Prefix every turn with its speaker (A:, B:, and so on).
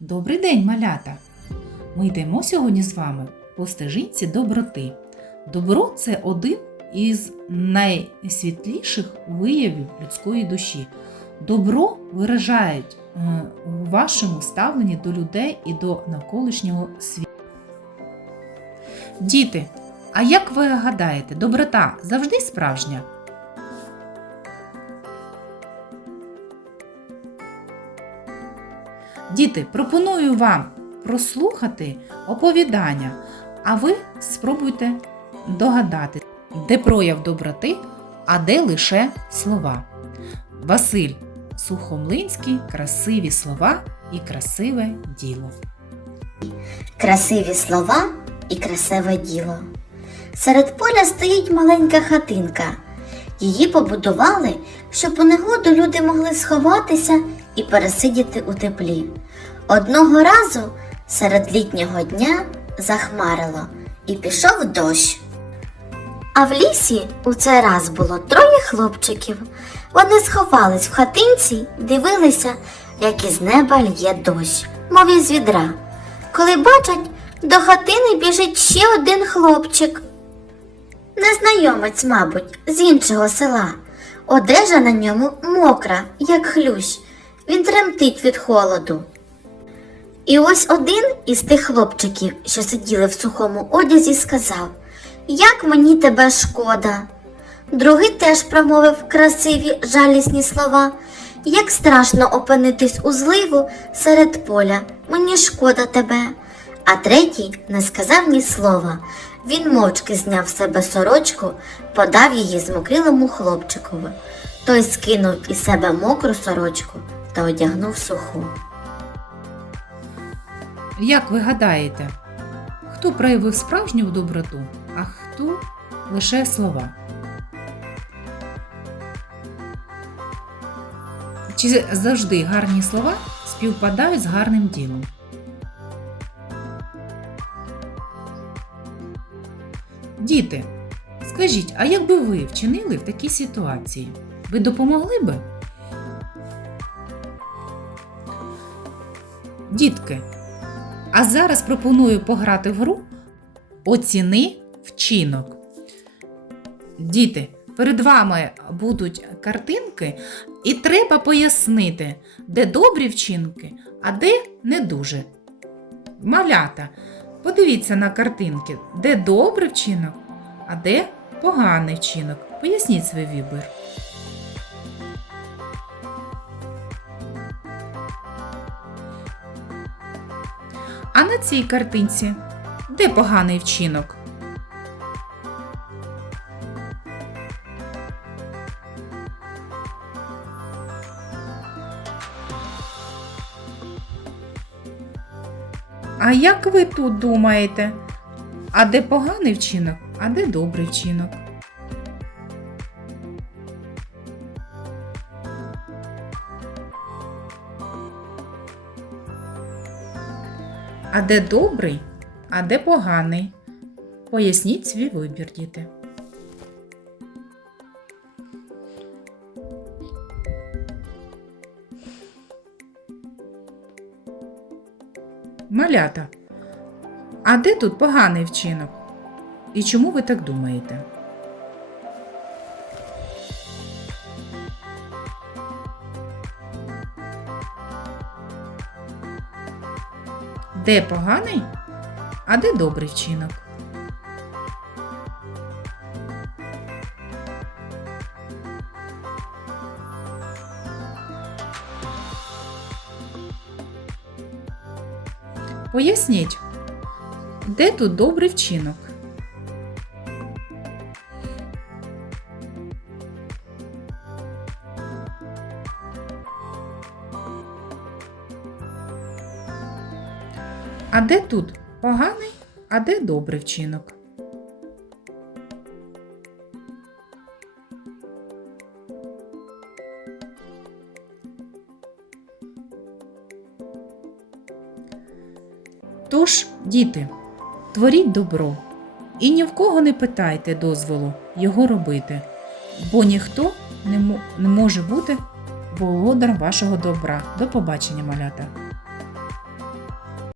A: Добрий день, малята! Ми йдемо сьогодні з вами по стежинці доброти. Добро це один із найсвітліших виявів людської душі. Добро виражають е, у вашому ставленні до людей і до навколишнього світу. Діти, а як ви гадаєте, доброта завжди справжня? Діти, пропоную вам прослухати оповідання, а ви спробуйте догадати, де прояв доброти, а де лише слова. Василь Сухомлинський красиві слова і красиве діло.
B: Красиві слова і красиве діло. Серед поля стоїть маленька хатинка. Її побудували, щоб у негоду люди могли сховатися і пересидіти у теплі. Одного разу серед літнього дня захмарило і пішов дощ. А в лісі у цей раз було троє хлопчиків. Вони сховались в хатинці, дивилися, як із неба лє дощ, мов із відра. Коли бачать, до хатини біжить ще один хлопчик. Незнайомець, мабуть, з іншого села. Одежа на ньому мокра, як хлющ. Він тремтить від холоду. І ось один із тих хлопчиків, що сиділи в сухому одязі, сказав Як мені тебе шкода. Другий теж промовив красиві жалісні слова. Як страшно опинитись у зливу серед поля, мені шкода тебе. А третій не сказав ні слова. Він мовчки зняв з себе сорочку, подав її змокрілому хлопчикові. Той скинув із себе мокру сорочку та одягнув суху.
A: Як ви гадаєте, хто проявив справжню доброту, а хто лише слова? Чи завжди гарні слова співпадають з гарним ділом? Діти, скажіть, а як би ви вчинили в такій ситуації? Ви допомогли би? Дітки, а зараз пропоную пограти в гру Оціни вчинок. Діти, перед вами будуть картинки, і треба пояснити, де добрі вчинки, а де не дуже. Малята, подивіться на картинки, де добрий вчинок, а де поганий вчинок. Поясніть свій вибір. А на цій картинці де поганий вчинок? А як ви тут думаєте? А де поганий вчинок, а де добрий вчинок? А де добрий, а де поганий? Поясніть свій вибір, діти. Малята. А де тут поганий вчинок? І чому ви так думаєте? Де поганий, а де добрий вчинок? Поясніть, де тут добрий вчинок? А де тут поганий, а де добрий вчинок? Тож, діти, творіть добро і ні в кого не питайте дозволу його робити, бо ніхто не, може бути володарем вашого добра. До побачення, малята!